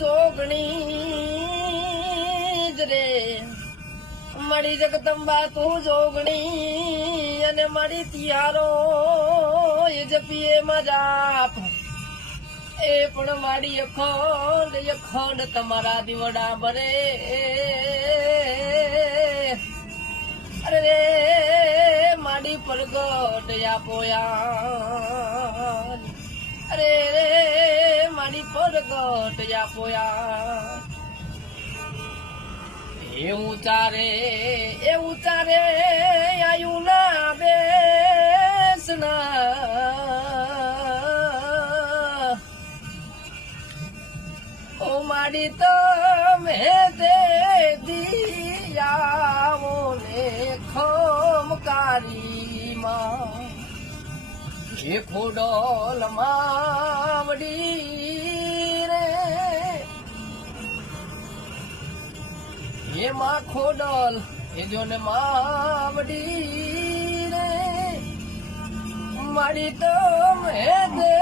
જોગણી જ રે મારી જગદંબા તું જોગણી અને મારી તિયારો એ જપીએ મજાપ એ પણ મારી અખંડ તમારા દીવડા બરે અરે રે મારી પ્રગટ આપોયા અરે રે મારી પ્રગટ આપોયા એ ઊંચારે આયુ ના બેસના ઓ માડી તો મેં દે દિયાવો ને ખમકારીમાં એ ખોડલ માવડી રે એમાં ખોડલ એ જો ને માવડી રે મારી તો મેં દે